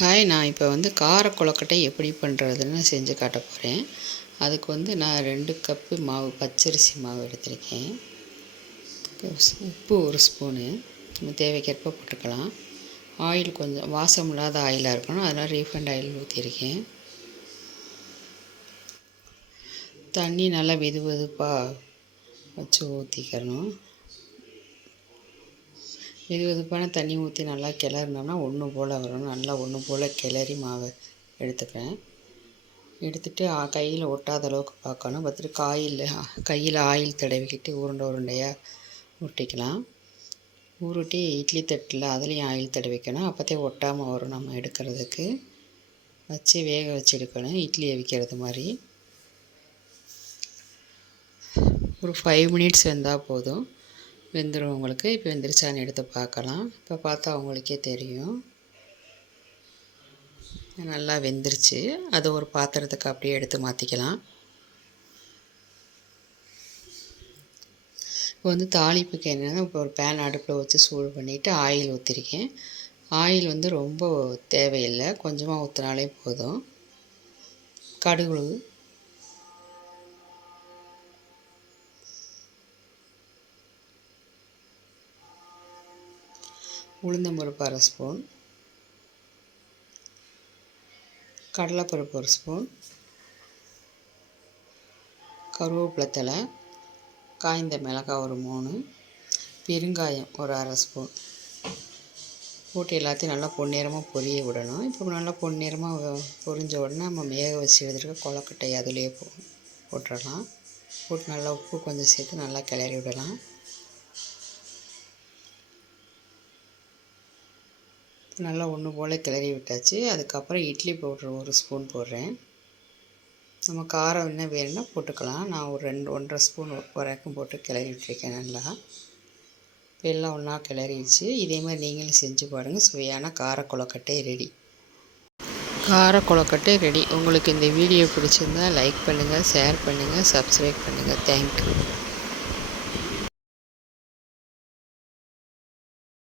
Hi நான் இப்போ வந்து கார கொழக்கட்டை எப்படி பண்ணுறதுன்னு செஞ்சு காட்ட போகிறேன் அதுக்கு வந்து நான் ரெண்டு கப்பு மாவு பச்சரிசி மாவு எடுத்திருக்கேன். உப்பு ஒரு ஸ்பூனு நம்ம தேவைக்கேற்ப போட்டுக்கலாம். ஆயில் கொஞ்சம் வாசம் இல்லாத ஆயிலாக இருக்கணும். அதனால் ரீஃபண்ட் ஆயில் ஊற்றிருக்கேன் தண்ணி நல்லா வெது வெதுப்பாக வச்சு ஊற்றிக்கணும் வெது வெதுப்பான தண்ணி ஊற்றி நல்லா கிளறினோம்னா ஒன்று போல் வரும். நல்லா ஒன்று போல் கிளறி மாவை எடுத்துக்கிறேன் எடுத்துகிட்டு கையில் ஒட்டாத அளவுக்கு பார்க்கணும். பார்த்துட்டு காயில் கையில் ஆயில் தடவிக்கிட்டு உருண்டை உருண்டையாக உருட்டிக்கலாம். உருட்டி இட்லி தட்டில் அதுலேயும் ஆயில் தடவிக்கணும். அப்போதே ஒட்டாமல் வரும் நம்ம எடுக்கிறதுக்கு. வச்சு வேக வச்சு எடுக்கணும் இட்லி அவிக்கிறது மாதிரி. ஒரு ஃபைவ் மினிட்ஸ் வெந்தால் போதும். வெந்துடும் உங்களுக்கு. இப்போ வெந்துருச்சான்னு எடுத்து பார்க்கலாம். இப்போ பார்த்தா உங்களுக்கே தெரியும். நல்லா வெந்துருச்சு. அதை ஒரு பாத்திரத்துக்கு அப்படியே எடுத்து மாற்றிக்கலாம் இப்போ வந்து தாளிப்புக்கு என்னென்னா இப்போ ஒரு பேன் அடுப்பில் வச்சு சூடு பண்ணிவிட்டு ஆயில் ஊற்றிருக்கேன் ஆயில் வந்து ரொம்ப தேவையில்லை. கொஞ்சமாக ஊற்றினாலே போதும். கடுகு உளுந்தம்பருப்பு அரை ஸ்பூன். கடலைப்பருப்பு ஒரு ஸ்பூன். கருவேப்பிலை தலை காய்ந்த மிளகாய் ஒரு மூணு. பெருங்காயம் ஒரு அரை ஸ்பூன். போட்டு எல்லாத்தையும் நல்லா பொன்னிறமாக பொரிய விடணும். இப்போ நல்லா பொன்னிறமாக பொரிஞ்ச உடனே நம்ம வேக வச்சு எடுத்துருக்க கொலக்கட்டை அதுலேயே போ போட்டுடலாம். போட்டு நல்லா உப்பு கொஞ்சம் சேர்த்து நல்லா கிளறி விடலாம். நல்லா ஒன்று போல் கிளறி விட்டாச்சு. அதுக்கப்புறம் இட்லி பவுட்ரு ஒரு ஸ்பூன் போடுறேன். நம்ம காரம் என்ன வேணும்னா போட்டுக்கலாம். நான் ஒரு ரெண்டு ஒன்றரை ஸ்பூன் வரைக்கும் போட்டு கிளறி விட்டுருக்கேன் நல்லா. இப்போ எல்லாம் ஒன்றா கிளறிடுச்சு. இதே மாதிரி நீங்களும் செஞ்சு பாருங்கள் சுவையான கார கொலக்கட்டை ரெடி. கார கொலக்கட்டை ரெடி. உங்களுக்கு இந்த வீடியோ பிடிச்சிருந்தா லைக் பண்ணுங்கள் ஷேர் பண்ணுங்கள் சப்ஸ்கிரைப் பண்ணுங்கள் தேங்க்யூ